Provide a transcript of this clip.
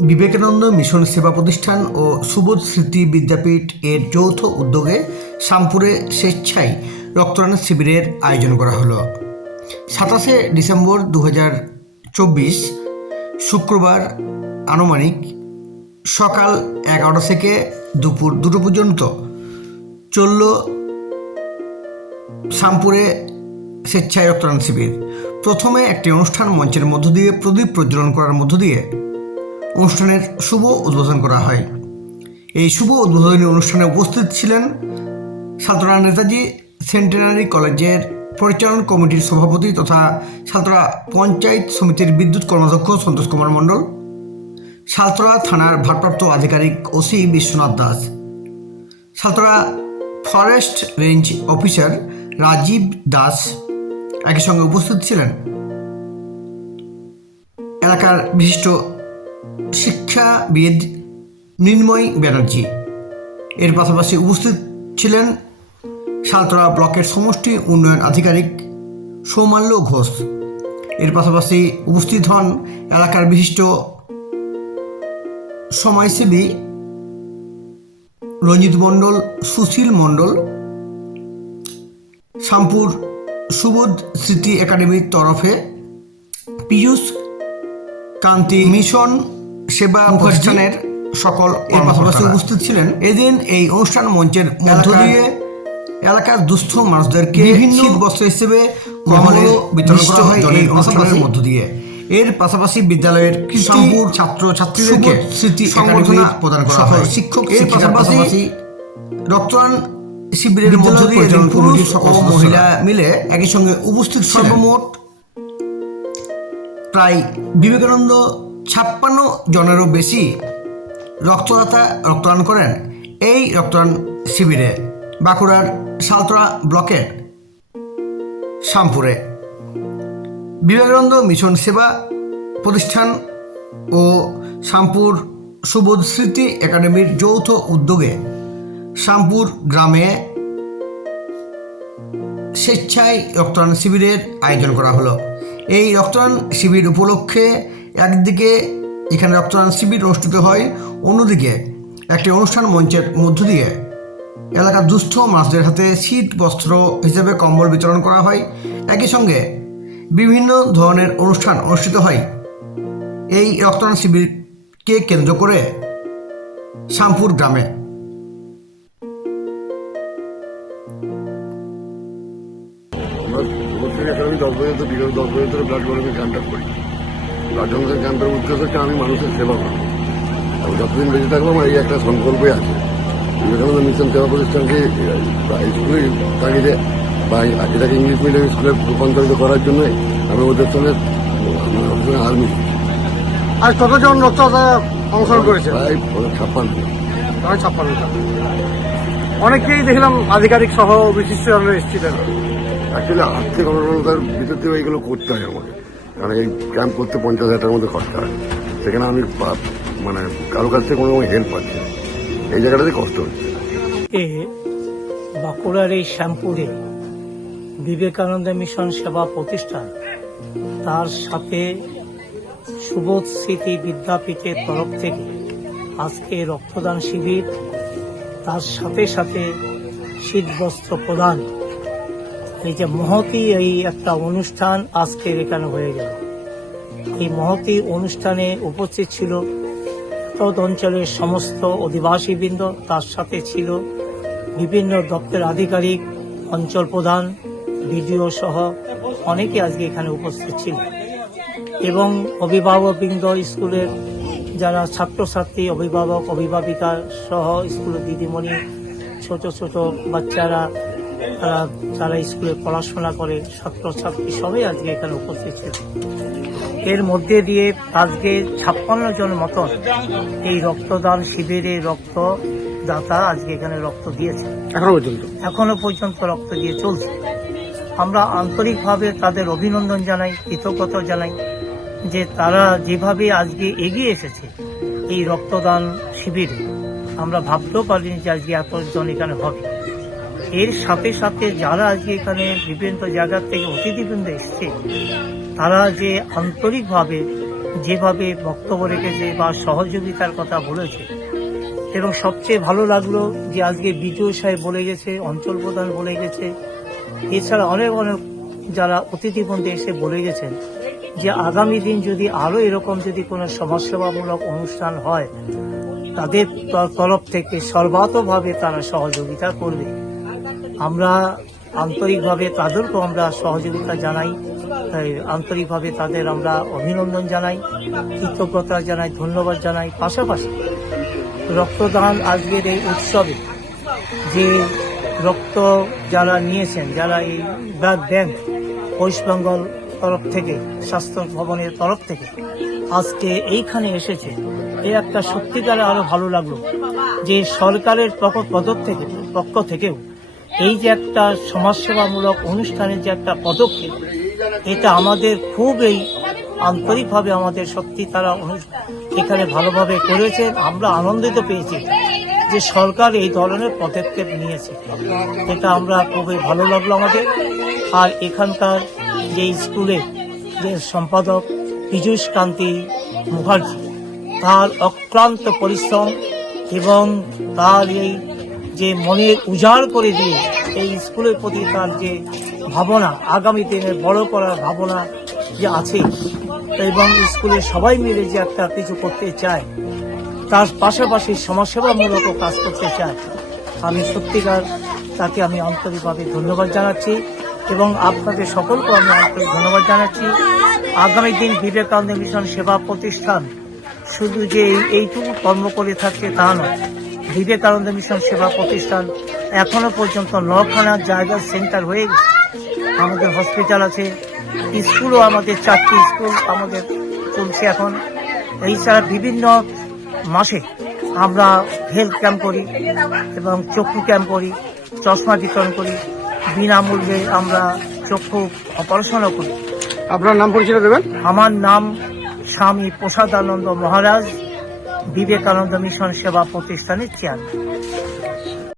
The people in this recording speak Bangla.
বিবেকানন্দ মিশন সেবা প্রতিষ্ঠান ও সুবোধ স্মৃতি বিদ্যাপীঠ এর যৌথ উদ্যোগে শামপুরে স্বেচ্ছায় রক্তদান শিবিরের আয়োজন করা হলো। 27শে ডিসেম্বর 2024 শুক্রবার আনুমানিক সকাল 11টা থেকে দুপুর 2টো পর্যন্ত চলল শামপুরে স্বেচ্ছায় রক্তদান শিবির। প্রথমে একটি অনুষ্ঠান মঞ্চের মধ্য দিয়ে প্রদীপ প্রজ্বলন করার মধ্য দিয়ে অনুষ্ঠানের শুভ উদ্বোধন করা হয়। এই শুভ উদ্বোধনী অনুষ্ঠানে উপস্থিত ছিলেন সালতরা নেতাজি সেন্টেনারি কলেজের পরিচালন কমিটির সভাপতি তথা সালতরা পঞ্চায়েত সমিতির বিদ্যুৎ কর্মাধ্যক্ষ সন্তোষ কুমার মণ্ডল, সালতরা থানার ভারপ্রাপ্ত আধিকারিক OC Biswanath Das, Saltora forest range officer Rajib Das. একই সঙ্গে উপস্থিত ছিলেন এলাকার বিশিষ্ট শিক্ষাবিদ নির্ময় ব্যানার্জি। এর পাশাপাশি উপস্থিত ছিলেন সালতরা ব্লকের সমষ্টি উন্নয়ন আধিকারিক সৌমাল্য ঘোষ। এর পাশাপাশি উপস্থিত হন এলাকার বিশিষ্ট সমাজসেবী রঞ্জিত মণ্ডল, সুশীল মণ্ডল, শামপুর সুবোধ স্মৃতি একাডেমির তরফে পীযূষ কান্তি মিশন সেবা প্রতিষ্ঠানের সকল। এর পাশাপাশি উপস্থিত ছিলেন এদিন এই অনুষ্ঠান মঞ্চের মধ্য দিয়ে এলাকার দুস্থ মানুষদেরকে বিভিন্ন বস্ত্র হিসেবে কম্বল বিতরণ করা হয় এই অনুষ্ঠানের মধ্য দিয়ে। এর পাশাপাশি বিদ্যালয়ের শামপুর ছাত্র ছাত্রীদেরকে স্মৃতি সংবর্ধনা প্রদান করা হয়। শিক্ষক এর পাশাপাশি রক্তদান শিবিরের মধ্য দিয়ে পুরুষ ও মহিলা মিলে একই সঙ্গে উপস্থিত সর্বমোট প্রায় বিবেকানন্দ 56 জনেরও বেশি রক্তদাতা রক্তদান করেন এই রক্তদান শিবিরে বাঁকুড়ার সালতরা ব্লকের শামপুরে। বিবেকানন্দ মিশন সেবা প্রতিষ্ঠান ও শামপুর সুবোধ স্মৃতি একাডেমির যৌথ উদ্যোগে শামপুর গ্রামে স্বেচ্ছায় রক্তদান শিবিরের আয়োজন করা হলো। এই রক্তদান শিবির উপলক্ষে একদিকে এখানে রক্তদান শিবির অনুষ্ঠিত হয়, অন্যদিকে একটি অনুষ্ঠান মঞ্চের মধ্য দিয়ে এলাকার দুস্থ মানুষদের হাতে শীত বস্ত্র হিসেবে কম্বল বিতরণ করা হয়। একই সঙ্গে বিভিন্ন ধরনের অনুষ্ঠান অনুষ্ঠিত হয় এই রক্তদান শিবিরকে কেন্দ্র করে শামপুর গ্রামে। আমি 10 পর্যন্ত বিগত 10 পর্যন্ত ব্লাড ডোনেশন ক্যাম্পটা করি। ব্লাড ডোনেশন ক্যাম্পের উদ্দেশ্য হচ্ছে আমি মানুষের সেবা করবো। আমি যতদিন বেঁচে থাকবো আমার এই একটা সংকল্পই আছে। বিবেকানন্দ মিশন সেবা প্রতিষ্ঠানকে স্কুলে তাগিদে বা এটাকে ইংলিশ মিডিয়াম স্কুলে রূপান্তরিত করার জন্যই আমি ওদের সঙ্গে আর্মি। আজ কতজন রক্তদাতা অংশগ্রহণ করেছে? প্রায় 56। অনেকেই দেখলাম আধিকারিক সহ বিশিষ্ট এসেছিলেন। অ্যাকচুয়ালি আর্থিক অনটনতার ভিতর দিয়ে এইগুলো করতে হয় আমাকে, কারণ এই ক্যাম্প করতে 50,000 টাকার মধ্যে খরচা হয়। সেখানে আমি মানে কারো কাছ থেকে কোনো হেল্প পাচ্ছি না, এই জায়গাটাতে কষ্ট হচ্ছে। বাঁকুড়ার এই শ্যামপুরে বিবেকানন্দ মিশন সেবা প্রতিষ্ঠান, তার সাথে সুবোধ স্মৃতি বিদ্যাপীঠের তরফ থেকে আজকে রক্তদান শিবির, তার সাথে সাথে শীত বস্ত্র প্রদান, এই যে মহতি এই একটা অনুষ্ঠান আজকের এখানে হয়ে গেল। এই মহতি অনুষ্ঠানে উপস্থিত ছিল তৎ অঞ্চলের সমস্ত অধিবাসীবৃন্দ, তার সাথে ছিল বিভিন্ন দপ্তরের আধিকারিক, অঞ্চল প্রধান, বিডিও সহ অনেকে আজকে এখানে উপস্থিত ছিল এবং অভিভাবকবৃন্দ, স্কুলের যারা ছাত্রছাত্রী, অভিভাবক, অভিভাবিকা সহ স্কুলের দিদিমণি, ছোট ছোট বাচ্চারা যারা স্কুলে পড়াশোনা করে, ছাত্রছাত্রী সবাই আজকে এখানে উপস্থিত ছিল। এর মধ্যে দিয়ে আজকে 56 জন মতন এই রক্তদান শিবিরে রক্তদাতা আজকে এখানে রক্ত দিয়েছে। এখনো পর্যন্ত রক্ত দিয়ে চলছে। আমরা আন্তরিকভাবে তাদের অভিনন্দন জানাই, কৃতজ্ঞতা জানাই যে তারা যেভাবে আজকে এগিয়ে এসেছে এই রক্তদান শিবিরে। আমরা ভাবতেও পারিনি যে আজকে এতজন এখানে হবে। এর সাথে সাথে যারা আজকে এখানে বিভিন্ন জায়গা থেকে অতিথিবৃন্দ এসছে, তারা যে আন্তরিকভাবে যেভাবে বক্তব্য রেখেছে বা সহযোগিতার কথা বলেছে, এবং সবচেয়ে ভালো লাগলো যে আজকে বিডিও সাহেব বলে গেছে, অঞ্চল প্রধান বলে গেছে, এছাড়া অনেক অনেক যারা অতিথিবৃন্দ এসে বলে গেছেন যে আগামী দিন যদি আরো এরকম যদি কোনো সমাজসেবামূলক অনুষ্ঠান হয়, তাদের তরফ থেকে সর্বাতভাবে তারা সহযোগিতা করবে। আমরা আন্তরিকভাবে তাদেরকেও আমরা সহযোগিতা জানাই, আন্তরিকভাবে তাদের আমরা অভিনন্দন জানাই, কৃতজ্ঞতা জানাই, ধন্যবাদ জানাই। পাশাপাশি রক্তদান আজকের এই উৎসবে যে রক্ত যারা নিয়েছেন, যারা এই ব্লাড ব্যাংক ওয়েস্ট বেঙ্গল তরফ থেকে, স্বাস্থ্য ভবনের তরফ থেকে আজকে এইখানে এসেছে, এই একটা সত্যিকারে আরো ভালো লাগলো যে সরকারের পক্ষ থেকেও এই যে একটা সমাজসেবামূলক অনুষ্ঠানের যে একটা পদক্ষেপ, এটা আমাদের খুবই আন্তরিকভাবে আমাদের সত্যি তারা এখানে ভালোভাবে করেছে। আমরা আনন্দিত পেয়েছি যে সরকার এই ধরনের পদক্ষেপ নিয়েছে, এটা আমরা খুবই ভালো লাগলো আমাদের। আর এখানকার যে স্কুলের যে সম্পাদক পীযূষ কান্তি মুখার্জি, তার অক্লান্ত পরিশ্রম এবং তার এই যে মনের উজাড় করে দিয়ে এই স্কুলের প্রতি তার যে ভাবনা, আগামী দিনে বড় করার ভাবনা যে আছে, এবং স্কুলে সবাই মিলে যে একটা কিছু করতে চায়, তার পাশাপাশি সমাজসেবামূলক কাজ করতে চায়, আমি সত্যিকার তাকে আমি আন্তরিকভাবে ধন্যবাদ জানাচ্ছি এবং আপনাদের সকলকে আমি আন্তরিক ধন্যবাদ জানাচ্ছি। আগামী দিন বিবেকানন্দ মিশন সেবা প্রতিষ্ঠান শুধু যে এইটুকু কর্ম করে থাকছে তা নয়, বিবেকানন্দ মিশন সেবা প্রতিষ্ঠান এখনো পর্যন্ত 9খানা জায়গার সেন্টার হয়ে গেছে। আমাদের হসপিটাল আছে, স্কুলও আমাদের 4টি স্কুল আমাদের চলছে এখন। এছাড়া বিভিন্ন মাসে আমরা হেলথ ক্যাম্প করি এবং চক্ষু ক্যাম্প করি, চশমা বিতরণ করি, বিনামূল্যে আমরা চক্ষু অপারেশনও করি। আপনার নাম পরিচয় দেবেন? আমার নাম স্বামী প্রসাদানন্দ মহারাজ, বিবেকানন্দ মিশন সেবা প্রতিষ্ঠানের চেয়ারম্যান।